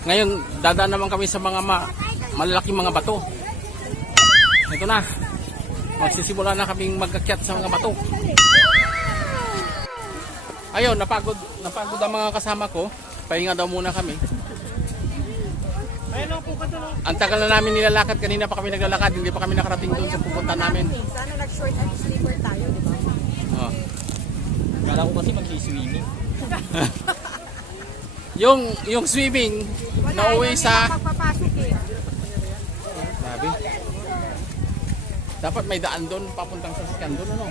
Ngayon, dadaan naman kami sa mga malalaking mga bato. Ito na. Magsisimula na kaming mag-akyat sa mga bato. Ayun, napagod ang mga kasama ko. Pahinga daw muna kami. Ang tagal na namin nilalakad. Kanina pa kami naglalakad. Hindi pa kami nakarating doon sa pupunta namin. Sana nag-short and sleeper tayo, di ba? Oh. Kala ko kasi mag-swimming. Yung swimming na uwi sa... Magpapasok eh. Sabi. Dapat may daan doon papuntang sa sasakyan doon, ano?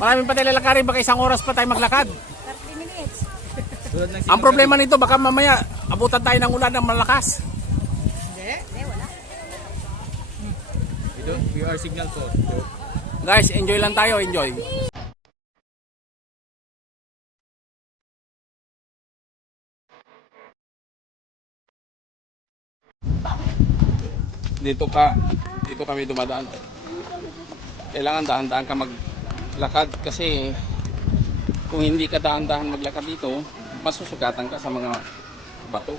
Maraming pa tayo lalakarin, baka isang oras pa tayo maglakad. 30 minutes. Ang problema nito, baka mamaya abutan tayo ng ulan ng malakas. Hindi, wala. We are signal for. Guys, enjoy lang tayo, enjoy. Dito kami dumadaan. Kailangan dahan-dahan ka maglakad kasi kung hindi ka dahan-dahan maglakad dito, masusugatan ka sa mga bato.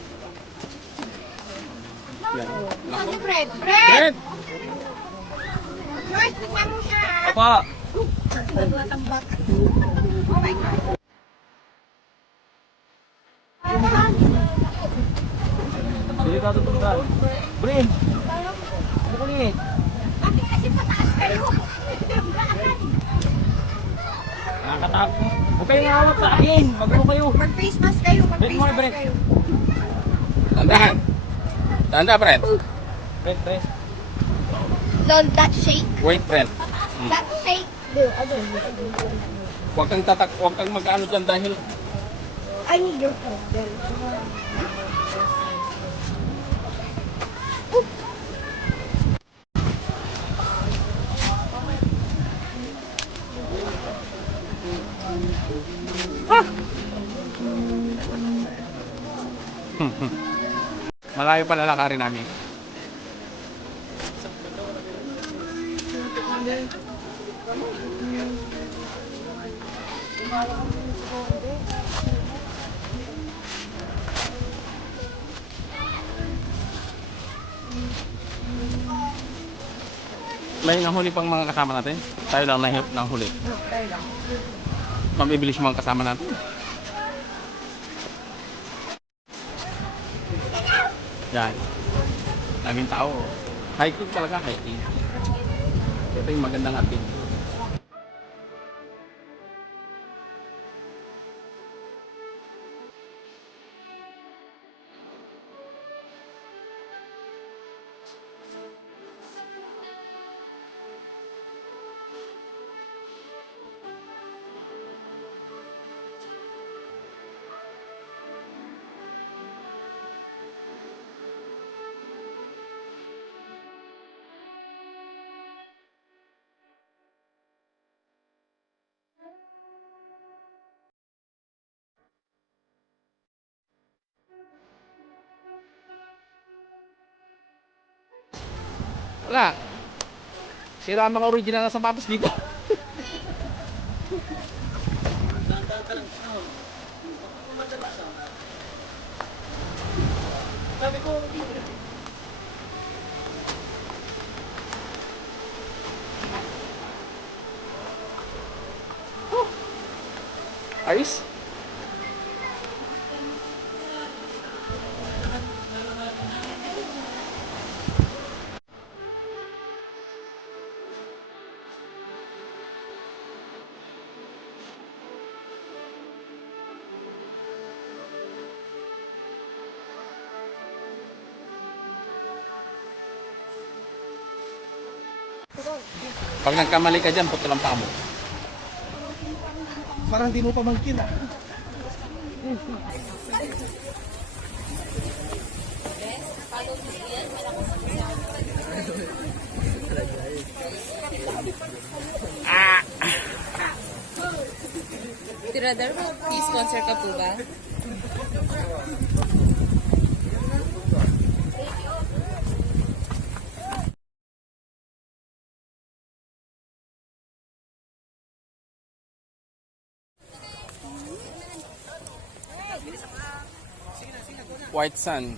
Yan. Nako. Fred! Fred! George, tingnan mo siya! Apa! Tambak. Oh my God. Delikado ito ba? Brin! Bukulit! Bakit kasi pataas kayo? Nakakatakot. Huwag kayong hawak sa akin! Magano kayo! Mag-face mask kayo, mag-face Brent mo, mask Brent. kayo. Dahan-dahan. Dahan-dahan, Fred. Brent, Brent. Don't that shake. Wait, Fred. That shake. Huwag kang mag-ano dyan dahil I need your phone. malayo pa lalakarin namin. May nahuli pang mga kasama natin. Tayo lang nahuli. Tayo lang. Mabibilis yung mga kasama natin. Yan. Daming tao. Hiking talaga, hiking. Ito yung magandang atin. Wala. Sira ang mga original na sapatos dito. Sabi ko, Ayos. Pag nagkamali ka dyan, puto lang paa mo. parang di mo pa magkin ah. Tirador, sponsor ka po ba? White Sun.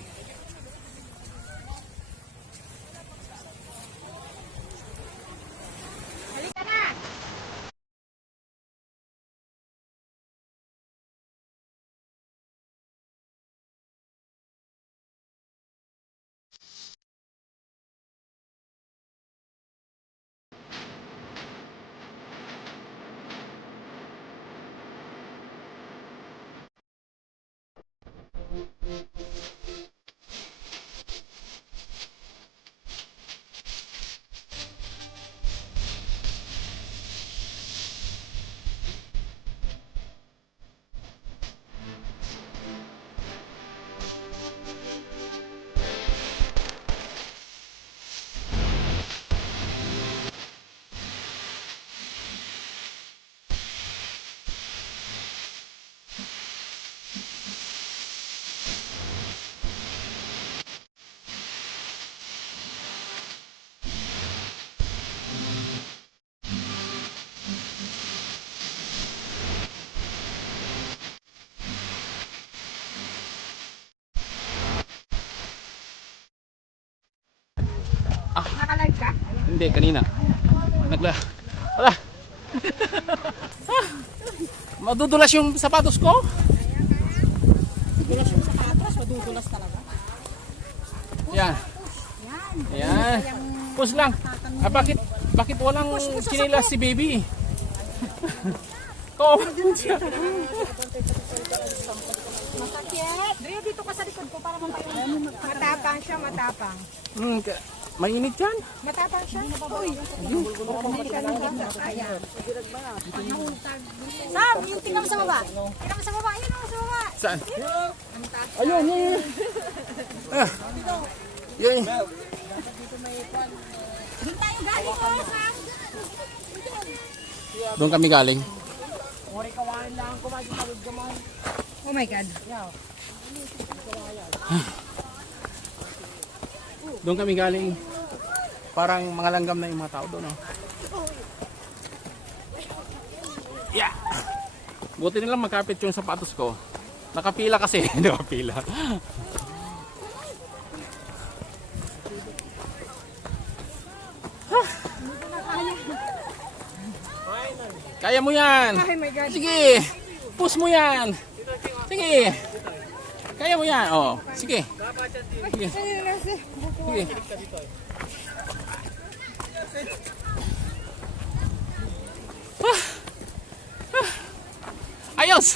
Nakalive ka? Hindi, kanina. Wala. Madudulas yung sapatos ko. Madulas yung sapatos, madudulas talaga. Yan. Yan. Push lang. Bakit walang sinilas si baby? Ko. Masakit! Dre, dito ka sa likod ko para mapayon. Matapang siya, matapang. Mainit yan. Matapang siya. Uy. Hindi ka nang bata. Ayan. Sam, yung tingnan mo sa baba. Tingnan mo sa baba, yun o, sa baba. Saan? Ayun, yun. Yun. Doon tayo galing ko, Sam. Doon kami galing. Oh my God. Doon kami galing. Parang mga langgam na yung mga tao doon. Oh. Yeah. Buti nilang magkapit yung sapatos ko. Nakapila kasi. Nakapila. Kaya mo yan. Oh my God. Sige. Push mo yan. Sige. Kaya mo yan. Oh, sige. Sige. Sige. Ayos.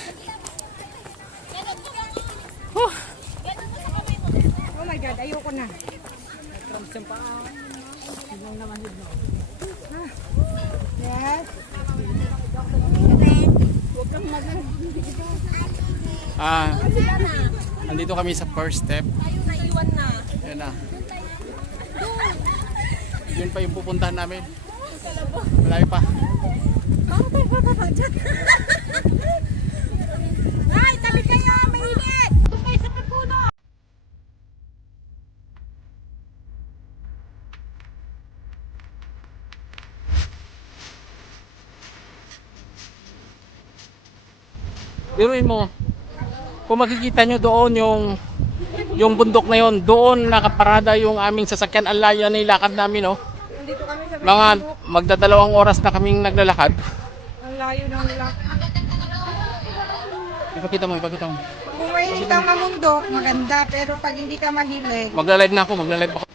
Oh my God, ayoko na. Yes. Andito kami sa first step. Ayun, naiwan na. Yan na. Yun pa yung pupuntahan namin. Malayo pa. Ay, tabi kayo, mainit! Doon kayo sa puno! Biruin mo. Kung makikita nyo doon yung bundok na yon, doon nakaparada yung aming sasakyan. Ang layo na ilakad namin, no? Nandito kami sa Mga magdadalawang oras na kaming naglalakad. ang layo ng lock. Ipakita mo. Kung may isang mamundok, maganda. Pero pag hindi ka mahilig, Magla-live na ako, magla-live ako.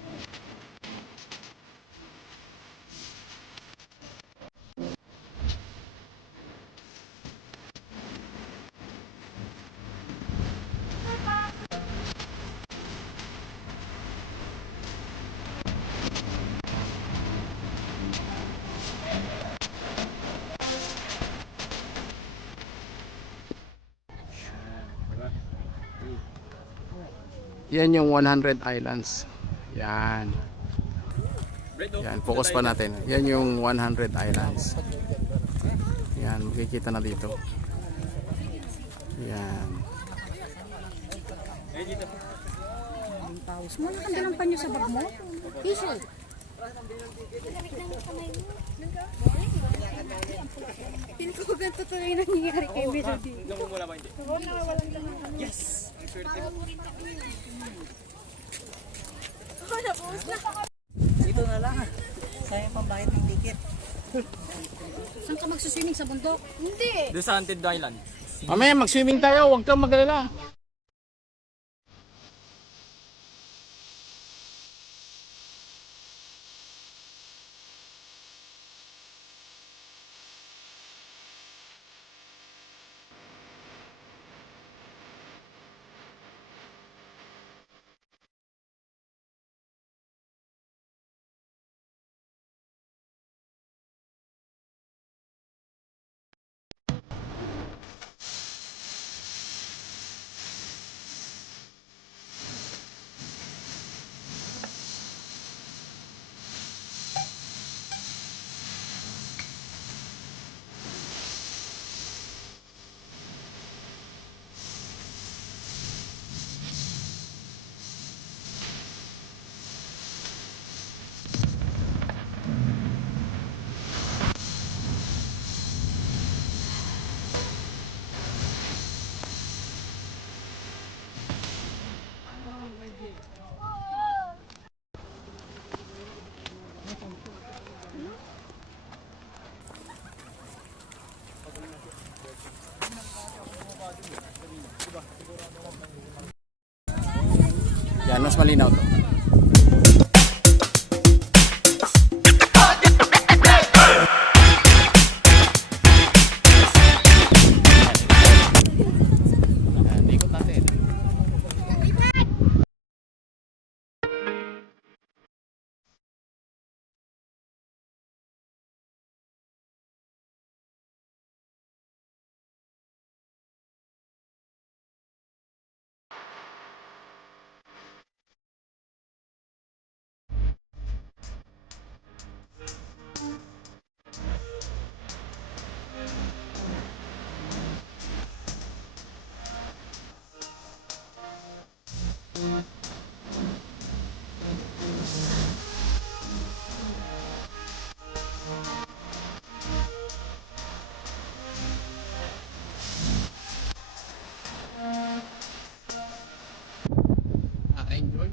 Yan yung 100 islands. Yan. Yan, focus pa natin. Yan yung 100 islands. Yan, makikita na dito. Yan. Paus mo, nakandalang pa niyo sa bag mo? Hazel. Pili ko ganito to yung nangyayari kay Melody. Namumula ba hindi? Yes! Dito na lang. Sayang pambayad ng ticket. Saan ka magsuswimming sa bundok? Hindi. Doon sa Haunted Island. Mamaya mag-swimming tayo, huwag kang magalala. Yan, mas malinaw to. Yan, ikot natin. Enjoy.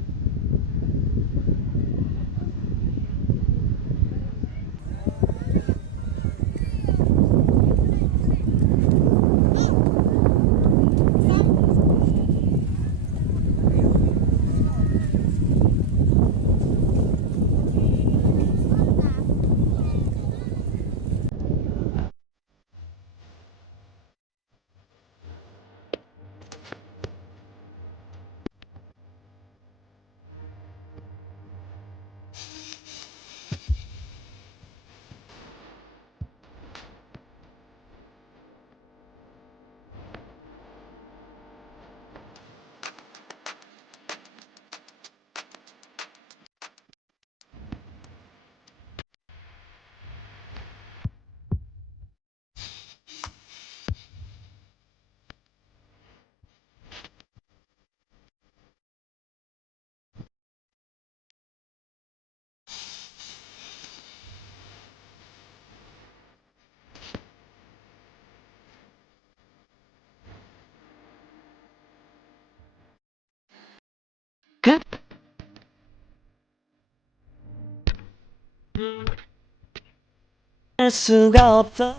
알 수가 없어.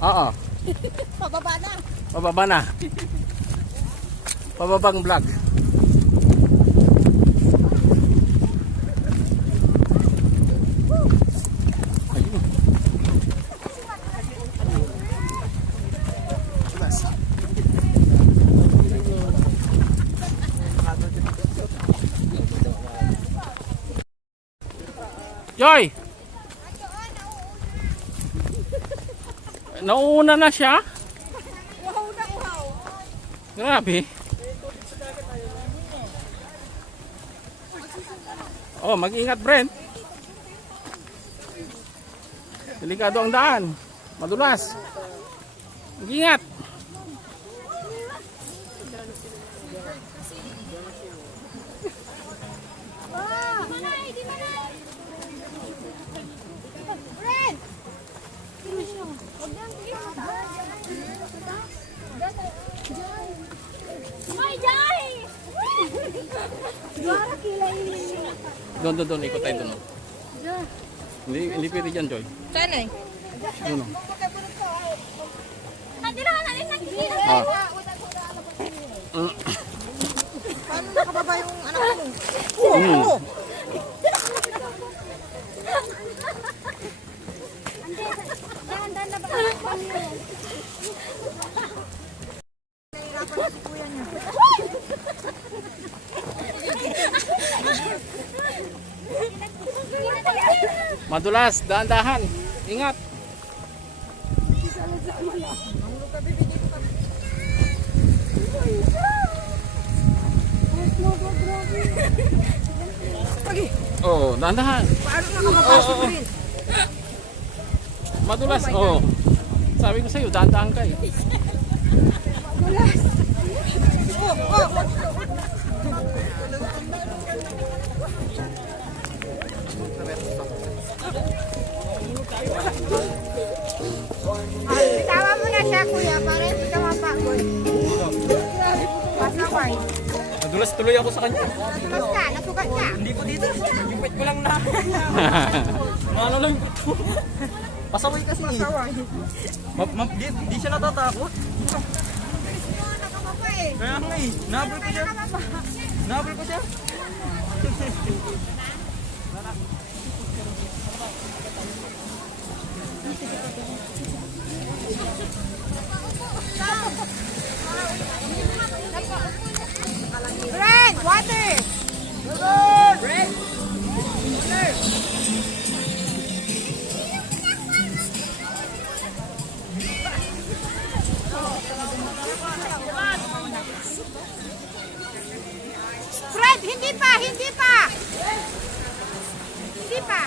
Oo. Pababa na. Pababa na. Pababang vlog. Ayun. Joy! Nauuna na siya? Grabe. Oh, mag-ingat, Brent. Delikado ang daan. Madulas. Mag-ingat. Doon, ikot tayo doon. Hindi pwede dyan, Joy. Saan eh? Doon. Ah. Paano nakababa yung anak mo? Oo. Madulas, dahan-dahan. Ingat. Oh, dahan-dahan. Paano nakababa si Prince? Madulas, oh. Sabi ko sa'yo, dahan-dahan ka eh. Tawa mo na siya, kuya, para hindi ka mapagod. Pasaway. Nadulas tuloy ako sa kanya. Natulas ka, nasugat ka. Hindi ko dito. Yung pet ko lang na. Ano lang yung pet ko. Pasaway kasi. Pasaway. Di siya natatakot. Nakababa eh. Kaya nga eh. Nahabol ko siya. Nahabol ko siya. Red, water! Fred, hindi pa, hindi pa! Hindi pa!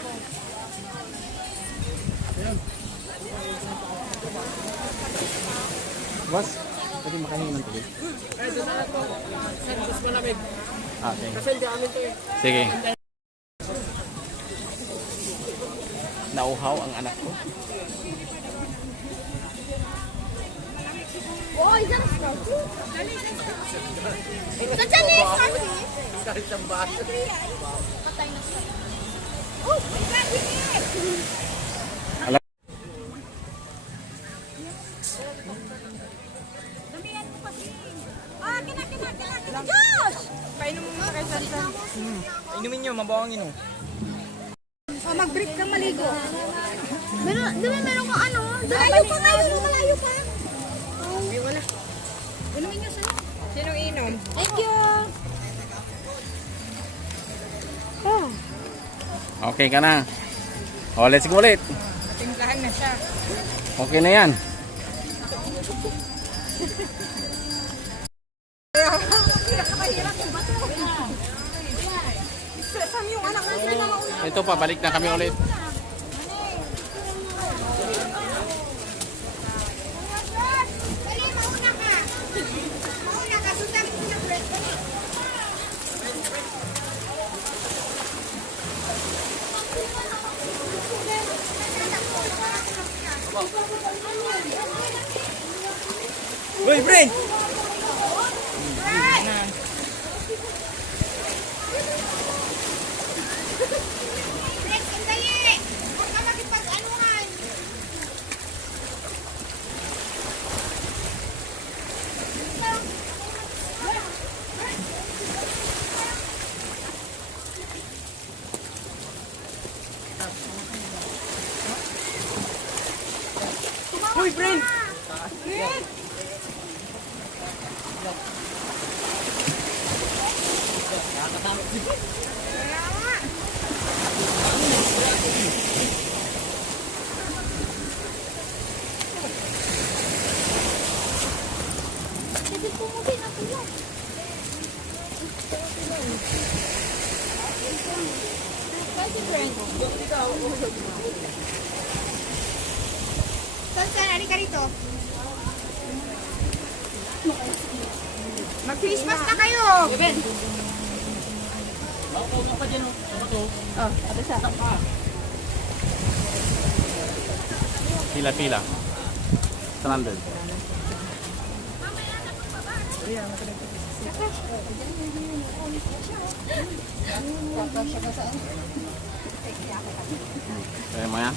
Boss, pwede makahingi ng tubig? Okay. Sige. Nauhaw ang anak ko. Oh, is that a sparkle? That's an sparkle. Patay na siya. Oh, my God, damihan mo kasi. Ah, kina. Josh! Painom mo muna kay Sansan. Inumin nyo, mabawangin oh. Oh, mag-break ka maligo. Meron kang ano? Malayo pa ngayon, malayo pa. Okay, wala. Inumin niyo sa'yo. Sinong inom? Thank you. Okay ka na. Oh, let's go ulit. Timplahan na siya. Okay na yan. Saan yung anak mo sila na Ito, pabalik na kami ulit. Dali, mauna ka. Mauna ka, sundan mo na break. Uy, Brent! Break, sandali. Huwag ka makipag-anuhan. boyfriend! Sige po mo din ako lang. Kasi friend. Saan? Ari ka rito. Mag-face mask na kayo. Pila-pila. 100. Kaya mo yan?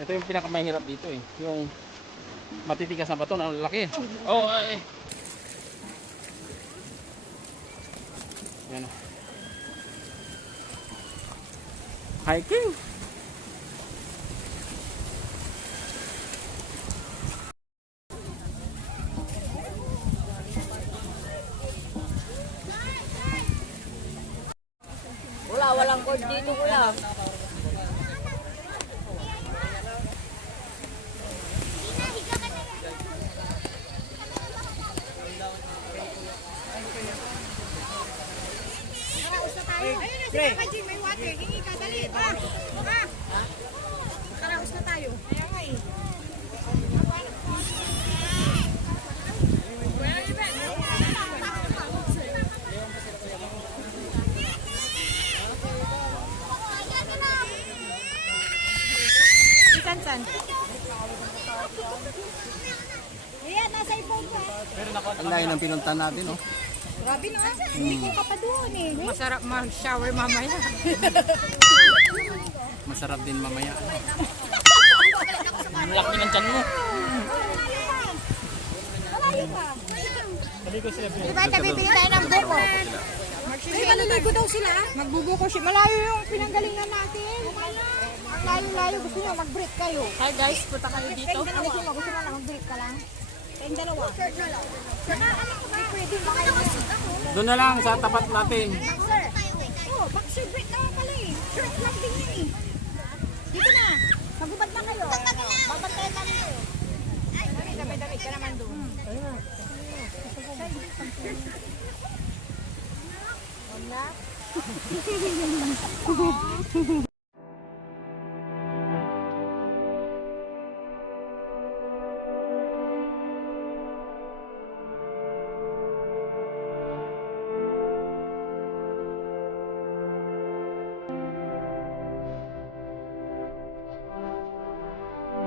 Ito yung pinakamahirap dito eh. Yung matitigas na bato na laki. Oh, ay. Yan. Hiking. Walang cord dito, kuya. Ayun na, si Papa Jing, may water. Hingi ka, dali. Karaos na tayo. Ayan nga eh. San? Ayan, nasa iPhone ko. Ang layo ng pinunta natin, oh. Grabe na. Hindi ko ka pa doon eh. Masarap mag-shower mamaya. Masarap din mamaya. Ang laki ng tiyan mo. Malayo pa. Diba, bibili tayo ng buko. Ay, maliligo daw sila. Magbubuko siya. Malayo yung pinanggalingan natin. Ang layo-layo. Gusto nyo mag-break kayo. Hi guys, punta kami dito. Ano gusto mo? Gusto mo na mag-break ka lang? Tayong dalawa. Shirt na lang. Ay, pwede ba kayo? Doon na lang sa tapat natin. Sir. Oh, boxer break naman pala eh. Shirt lang din yun eh. Dito na. Magubad na kayo. Babantayan namin kayo. Dami, dami ka naman doon. Wala.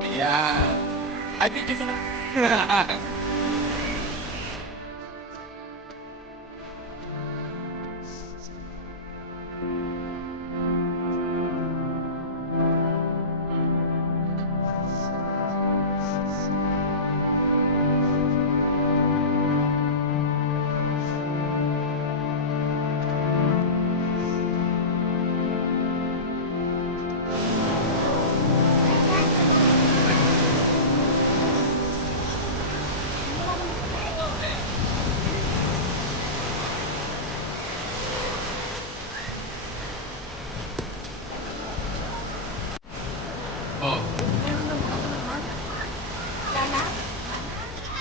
Ayan. Ay, video ka na. Oh.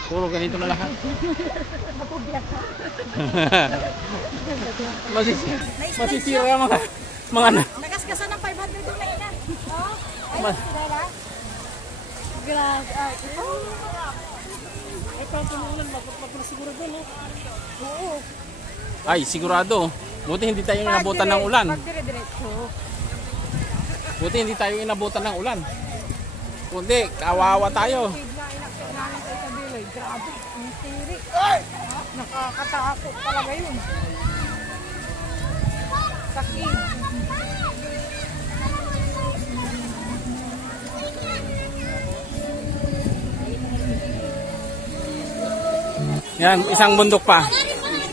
Puro ganito na lahat. Masisira yung mga Nakaskasan ng 500 yung maina. Oh, ayun, Mas- Dela. Grabe. Ay, parang tumulan. Magpapasiguro doon, no? Oo. Ay, sigurado. Buti hindi tayo inabutan ng ulan. Pag dire-diretso. Buti hindi tayo inabutan ng ulan. Kundi, kawawa tayo. Bigla inakit namin tayo sa bilay. Grabe. Ang tiri. Nakakatakot talaga yun. Sakit. Yan, isang bundok pa.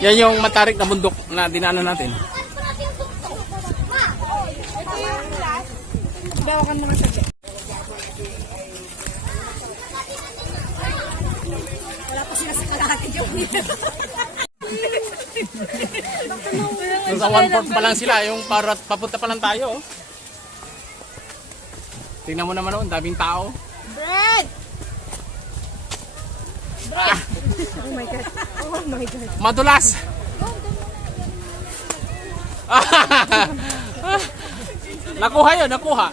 Yan yung matarik na bundok na dinaanan natin. Ito yung last. Dawakan mo ng saglit. Wala pa sila sa kalahati yung Sa 1/4 pa lang sila, yung para papunta pa lang tayo. Oh. Tingnan mo naman, oh, ang daming tao. Brad! Oh my God. Oh my God. Madulas. Nakuha yun, nakuha.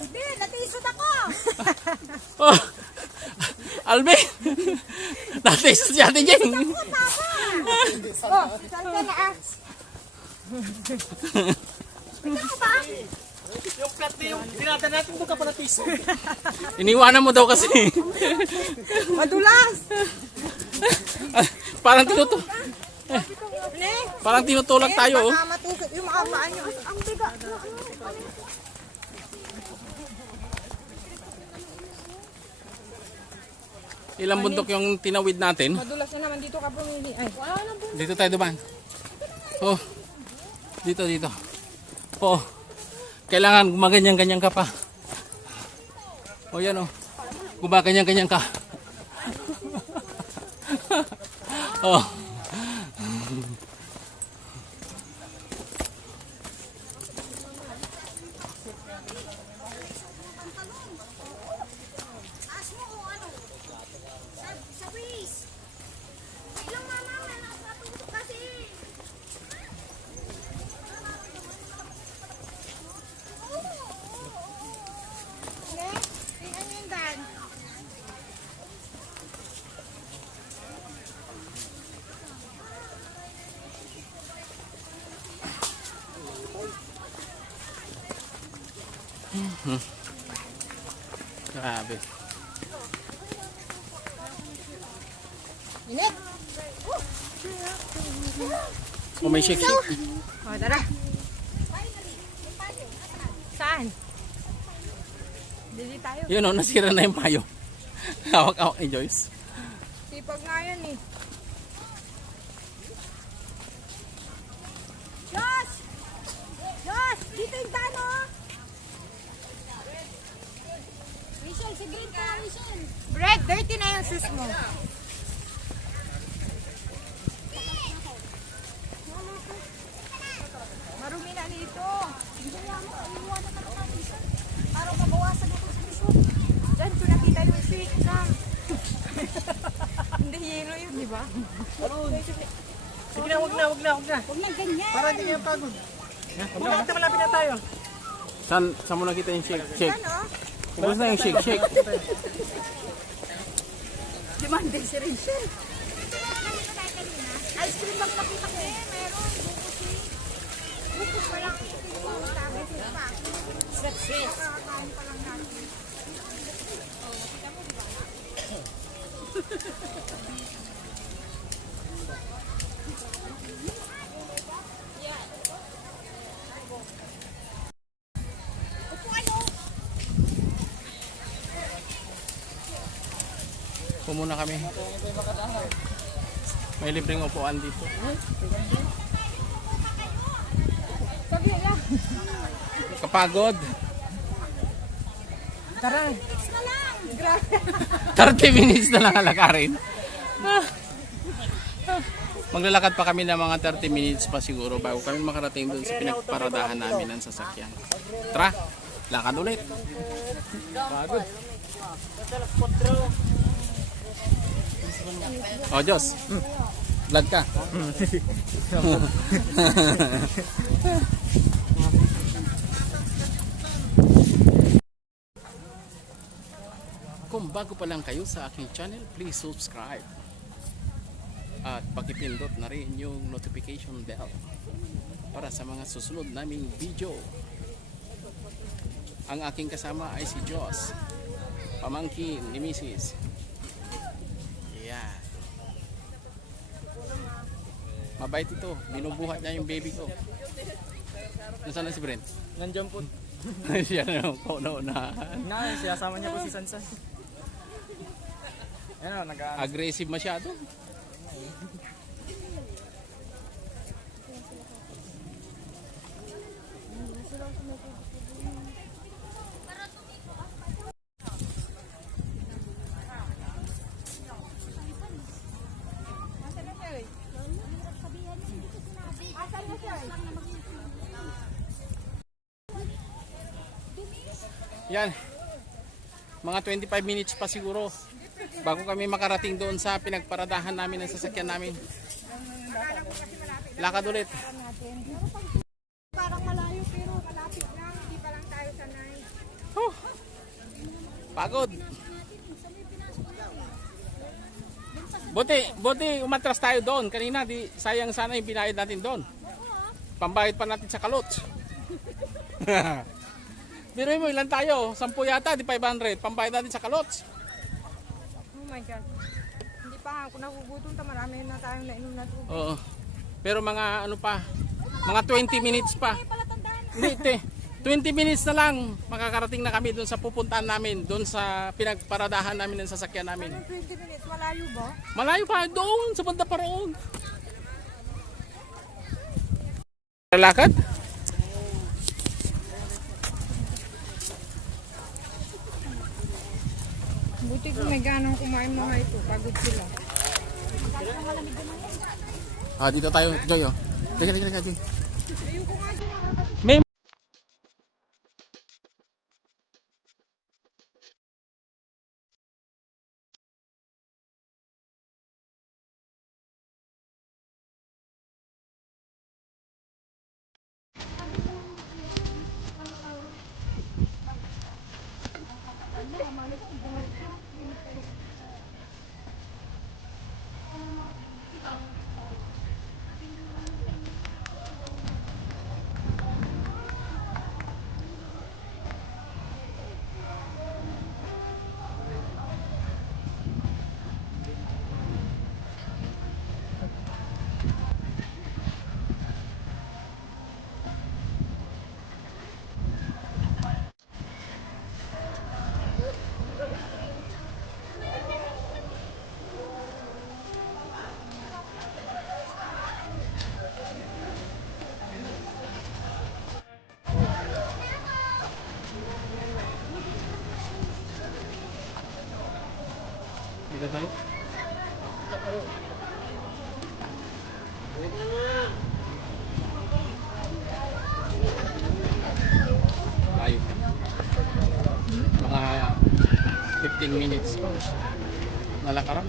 Hindi, natisod ako! Oh. Alvin. Dati si Ate Jing. Oh, saan ka na ah? Yung plat na yung dinatan natin, doon ka pa natiso. Iniwanan mo daw kasi. Madulas! Parang tinuto. Ne? Parang tinutulak tayo, oh. Baka matusok yung mga paan nyo. Ang biga. Ilang bundok yung tinawid natin. Madulas na naman dito ka pumili. Ay, wala na po. Dito tayo dumaan. Oh. Dito, dito. Oh. Kailangan gumaganyan-ganyan ka pa. Oh, yan, oh. Gumaganyan-ganyan ka. Oh. Ne? Tingnan nyo yung daan. Grabe. Init! Oh, may shake-shake. O, tara. Saan? Dili tayo. Yun, oh, nasira na yung payo. Hawak-hawak ni Joyce. Sipag nga yan eh. Josh! Josh! Dito yung daan oh! Michelle, si Green ka, Michelle. Brad, dirty na yung shoes mo. Marumi na dito. Para mabawasan ako sa lisod. Diyan ko nakita yung sweet Sam. Hindi yelo yun, di ba? Sige na, wag na. Huwag nang ganyan. Para hindi kayo pagod. Malapit na tayo. Saan mo nakita yung shake-shake? Ano? Ubus na yung shake-shake. Demande si Rachel. Ice cream bang nakita ko? Meron. Pumuna kami. May libreng upuan dito. Sabi lang. Kapagod. Tara. 30 minutes na lang alakarin. Maglalakad pa kami ng mga 30 minutes pa siguro bago kami makarating doon sa pinagparadahan namin ng sasakyan. Tara, lakad ulit. Pagod. Oh, Diyos. Vlog ka. Kung bago pa lang kayo sa aking channel, please subscribe. At pakipindot na rin yung notification bell para sa mga susunod naming video. Ang aking kasama ay si Joss, pamangkin ni Mrs. Yeah. Mabait ito, binubuhat niya yung baby ko. Nasaan na si Brent? Nandiyan po. Siya na yung na. Siyasama niya po si Sansan. Ayan o, Aggressive masyado. Yan. Mga 25 minutes pa siguro bago kami makarating doon sa pinagparadahan namin ng sasakyan namin. Lakad ulit. Parang malayo pero malapit lang. Hindi pa lang tayo sanay. Pagod. Buti umatras tayo doon. Kanina di sayang sana yung binayad natin doon. Pambayad pa natin sa kalots. Pero mo ilan tayo? 10 yata, di 500. Pambayad natin sa kalots. Oh my God. Hindi pa ako nagugutom. Marami na tayong nainom na tubig. Oo. Pero mga ano pa, mga 20 minutes pa. Hindi, 20 minutes na lang makakarating na kami doon sa pupuntahan namin, doon sa pinagparadahan namin ng sasakyan namin. 20 minutes, malayo ba? Malayo pa doon sa banda pa roon. Lakad? Buti kung may ganang kumain mga ito. Pagod sila. Dito tayo, Joy. Oh. Teka, Joy. Ayoko nga dyan. May dito tayo. Tayo. Mga 15 minutes pa. Nalakaran.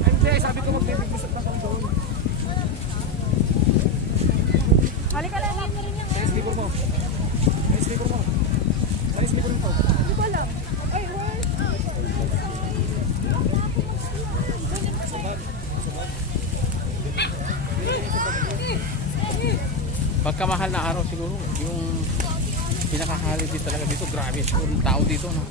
Hindi, sabi ko magbibigmisot na kung doon. Halika na lang. Sa sleeper mo. Sa sleeper mo. Sa sleeper mo. Hindi ko alam. Ay, wait. pinakamahal na araw siguro. Yung pinaka-holiday talaga dito. Grabe siguro yung tao dito. No?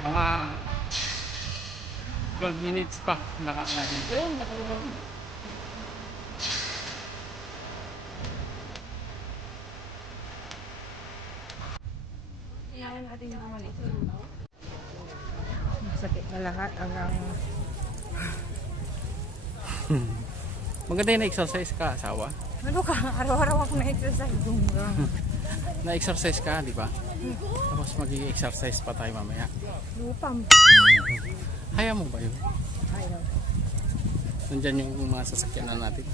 Mga 12 minutes pa nakakain. Ayun, nakakain. Sakit na lahat hanggang Maganda yung na-exercise ka, asawa. ano ka, araw-araw ako na-exercise. Na-exercise ka, di ba? Tapos mag-exercise pa tayo mamaya. Lupam. Kaya mo ba yun? Ayaw. Nandyan yung mga sasakyanan natin.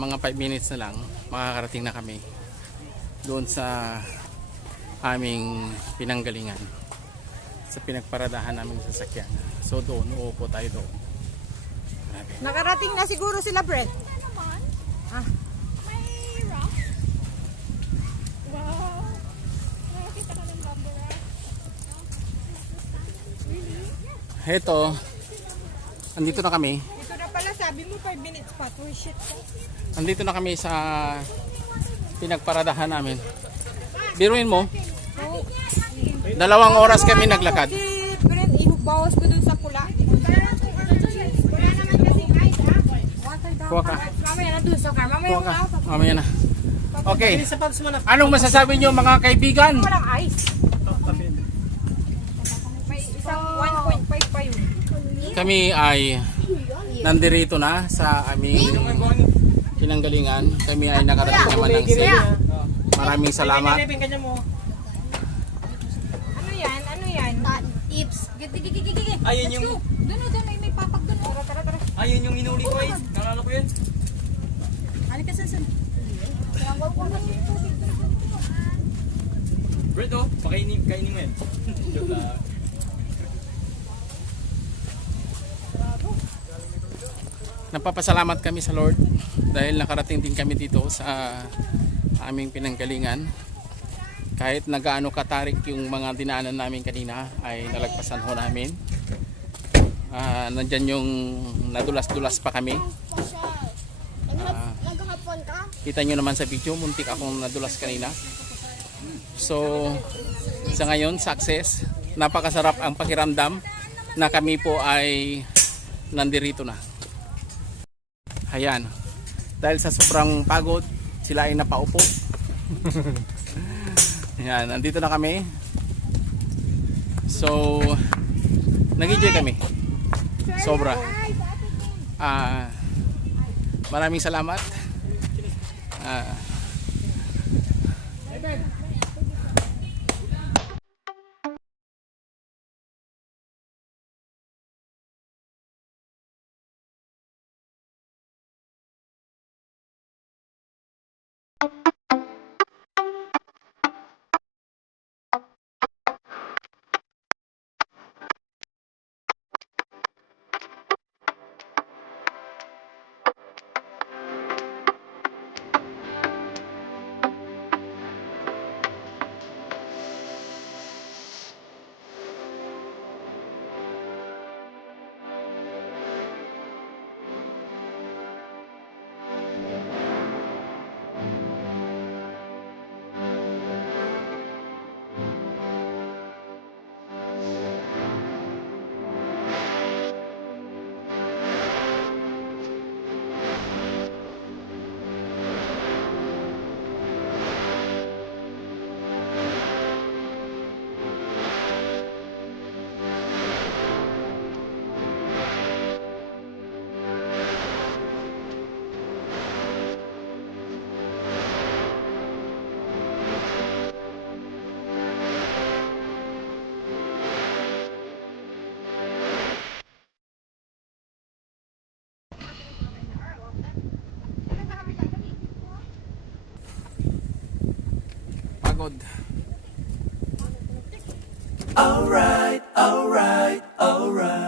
Mga 5 minutes na lang, makakarating na kami doon sa aming pinanggalingan. Sa pinagparadahan namin sasakyan. So doon, uupo tayo doon. Grabe. Nakarating na siguro sila, Brett. Ah, Heto, andito na kami. ito na pala, sabi mo 5 minutes pa. Oh shit. Andito na kami sa pinagparadahan namin. Biruin mo, 2 oras kami naglakad. Si Brett, ihubawas ko dun sa pula. Wala naman kasing ice, ha? Water daw. Kuha ka. Mamaya na dun sa car. Mamaya Kuha ka. yung out. Mamaya na. Okay. Sapatos mo na. Anong masasabi nyo mga kaibigan? Walang ice. May isang 1.5 pa yun. Kami ay nandirito na sa aming pinanggalingan. Kami ay nakarating naman ng safe. Maraming salamat. Kanya mo. Ano yan? Ano yan? Tips. Gigi. Ayun yung Doon o, doon. May papag doon. Tara. ayun yung inuli ko eh. Nalala ko yun. Halika sa Brett oh, kainin mo yan. Joke lang. Napapasalamat kami sa Lord dahil nakarating din kami dito sa aming pinanggalingan. Kahit nagaano katarik yung mga dinaanan namin kanina ay nalagpasan ho namin. Nandyan yung nadulas-dulas pa kami. Naghahapon ka? Kita nyo naman sa video, muntik akong nadulas kanina. So, sa ngayon, success. Napakasarap ang pakiramdam na kami po ay nandirito na. Ayan. Dahil sa sobrang pagod, sila ay napaupo. Ayan, nandito na kami. So, nag-enjoy kami. Sobra. Maraming salamat. panonood. Alright, alright, alright.